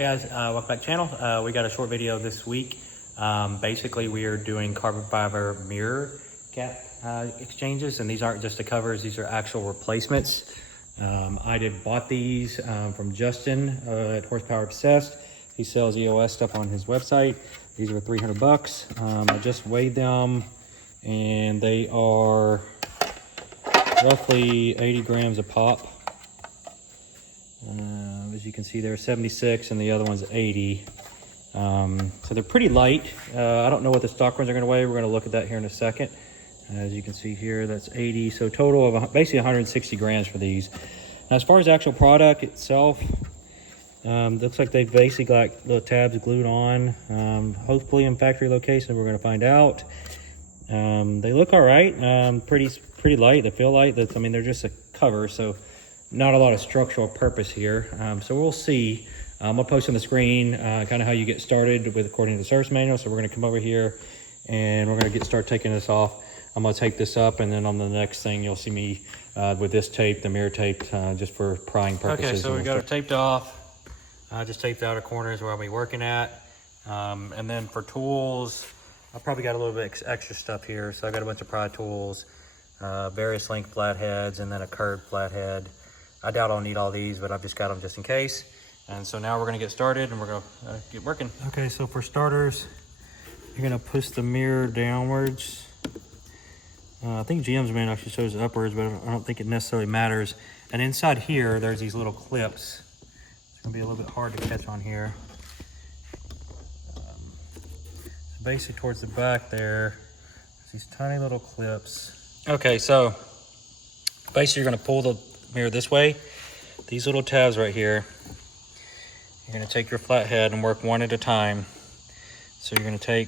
Hey guys, welcome back to the channel. We got a short video this week. Basically, we are doing carbon fiber mirror cap exchanges, and these aren't just the covers, these are actual replacements. I bought these from Justin at Horsepower Obsessed. He sells EOS stuff on his website. These were 300 bucks. I just weighed them, and they are roughly 80 grams a pop. As you can see, they're 76 and the other one's 80. So they're pretty light. I don't know what the stock ones are going to weigh. We're going to look at that here in a second. As you can see here, that's 80. So total of basically 160 grams for these. Now, as far as the actual product itself, looks like they've basically got little tabs glued on. Hopefully in factory location, we're going to find out. They look all right. Pretty light. They feel light. I mean, they're just a cover, so not a lot of structural purpose here. So we'll see. I'll post on the screen kind of how you get started with according to the service manual. So we're going to come over here and we're going to start taking this off. I'm going to tape this up, and then on the next thing you'll see me with this tape, the mirror tape, just for prying purposes. Okay, so we got it taped off. I just taped the outer corners where I'll be working at. And then for tools, I probably got a little bit extra stuff here. So I got a bunch of pry tools, various length flatheads, and then a curved flathead. I doubt I'll need all these, but I've just got them just in case. And so now we're gonna get started and we're gonna get working. Okay, so for starters, you're gonna push the mirror downwards. I think GM's manual actually shows upwards, but I don't think it necessarily matters. And inside here, there's these little clips. It's gonna be a little bit hard to catch on here. So basically towards the back there, there's these tiny little clips. Okay, so basically you're gonna pull the mirror this way. These little tabs right here, you're going to take your flathead and work one at a time. So you're going to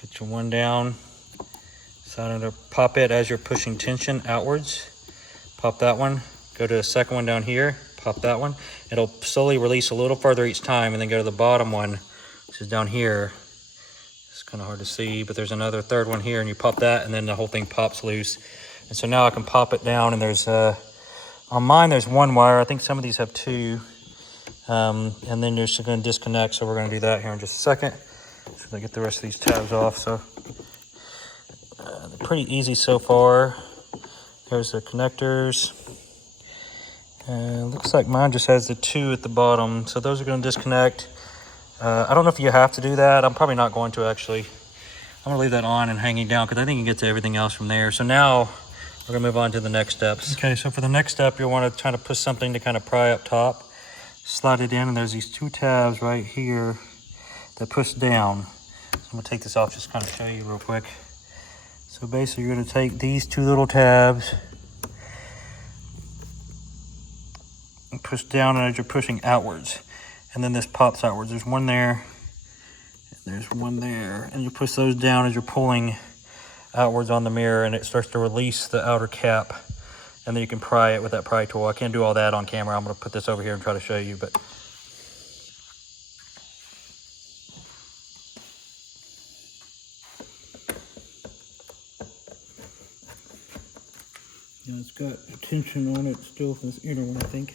put your one down, pop it as you're pushing tension outwards. Pop that one, go to the second one down here, pop that one. It'll slowly release a little further each time, and then go to the bottom one, which is down here. It's kind of hard to see, but there's another third one here, and you pop that, and then the whole thing pops loose. And so now I can pop it down, and there's on mine there's one wire. I think some of these have two, and then you're just going to disconnect. So we're going to do that here in just a second. So I get the rest of these tabs off. So they're pretty easy so far. There's the connectors. Looks like mine just has the two at the bottom, so those are going to disconnect. I don't know if you have to do that. I'm probably not going to actually. I'm gonna leave that on and hanging down because I think you can get to everything else from there. So now we're gonna move on to the next steps. Okay, so for the next step, you'll want to try to push something to kind of pry up top, slide it in, and there's these two tabs right here that push down. So I'm gonna take this off, just kind of show you real quick. So basically you're gonna take these two little tabs and push down as you're pushing outwards. And then this pops outwards. There's one there. There's one there, and you push those down as you're pulling outwards on the mirror, and it starts to release the outer cap, and then you can pry it with that pry tool. I can't do all that on camera. I'm going to put this over here and try to show you, but yeah, it's got tension on it still from this inner one, I think.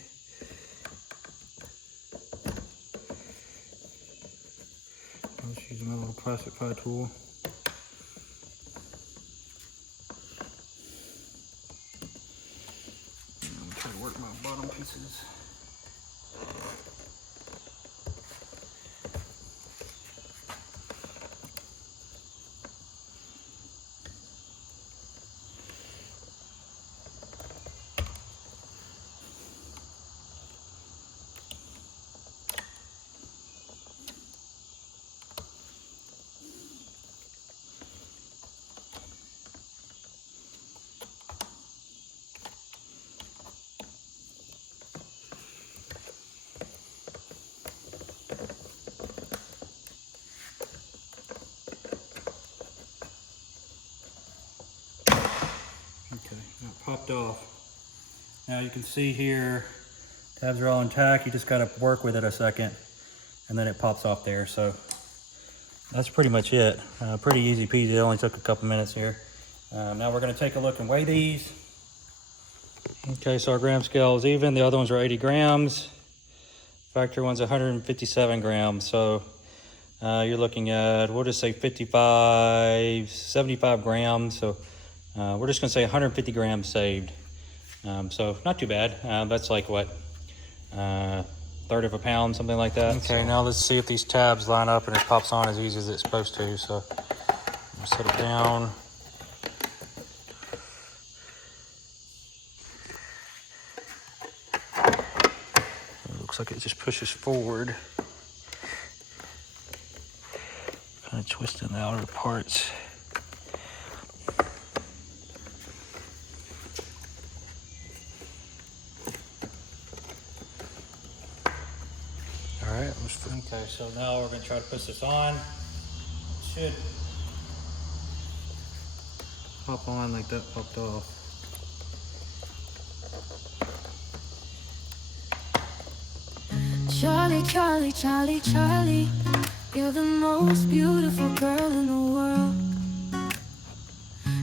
Using my little plastic pry tool. I'm gonna try to work my bottom pieces. Okay, that popped off. Now you can see here, tabs are all intact. You just gotta work with it a second, and then it pops off there. So that's pretty much it. Pretty easy peasy. It only took a couple minutes here. Now we're gonna take a look and weigh these. Okay, so our gram scale is even. The other ones are 80 grams. Factory one's 157 grams. So you're looking at, we'll just say 75 grams. So we're just gonna say 150 grams saved. So not too bad. That's like what, third of a pound, something like that. Okay, so now let's see if these tabs line up and it pops on as easy as it's supposed to. So I'll set it down. It looks like it just pushes forward. Kind of twisting the outer parts. All right, okay, so now we're gonna try to push this on. It should pop on like that popped off. Charlie, Charlie, Charlie, Charlie, you're the most beautiful girl in the world.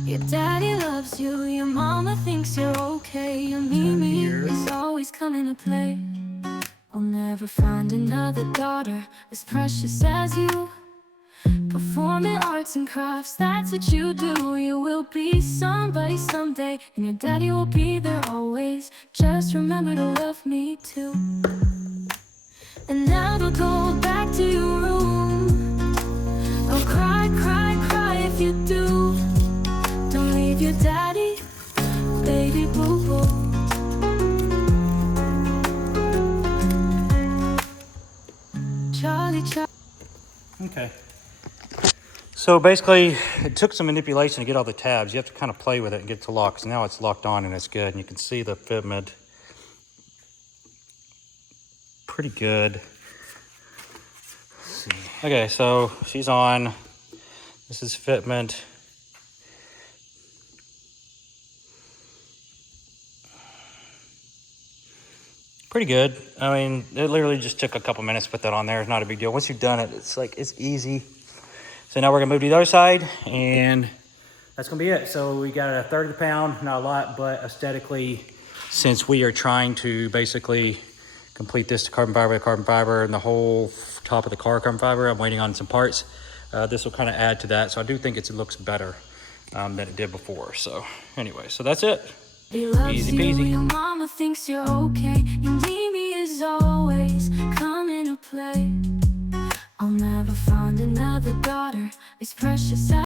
Your daddy loves you, your mama thinks you're okay. Your Mimi is always coming to play. I'll never find another daughter as precious as you. Performing arts and crafts, that's what you do. You will be somebody someday, and your daddy will be there always. Just remember to love me too. And now don't go back to your room. Don't cry, cry, cry if you do. Don't leave your daddy, baby boo-boo. Charlie, Charlie. Okay. So basically, it took some manipulation to get all the tabs. You have to kind of play with it and get it to lock. So now it's locked on and it's good. And you can see the fitment. Pretty good. Let's see. Okay, so she's on. This is fitment. Pretty good. I mean, it literally just took a couple minutes to put that on there. It's not a big deal. Once you've done it, it's like, it's easy. So now we're gonna move to the other side, and that's gonna be it. So we got a third of the pound, not a lot, but aesthetically, since we are trying to basically complete this to carbon fiber and the whole top of the car carbon fiber, I'm waiting on some parts. This will kind of add to that. So I do think it looks better than it did before. So anyway, so that's it. Easy peasy. Your mama thinks you're okay. Your Mimi is always coming to play. I'll never find another daughter as precious as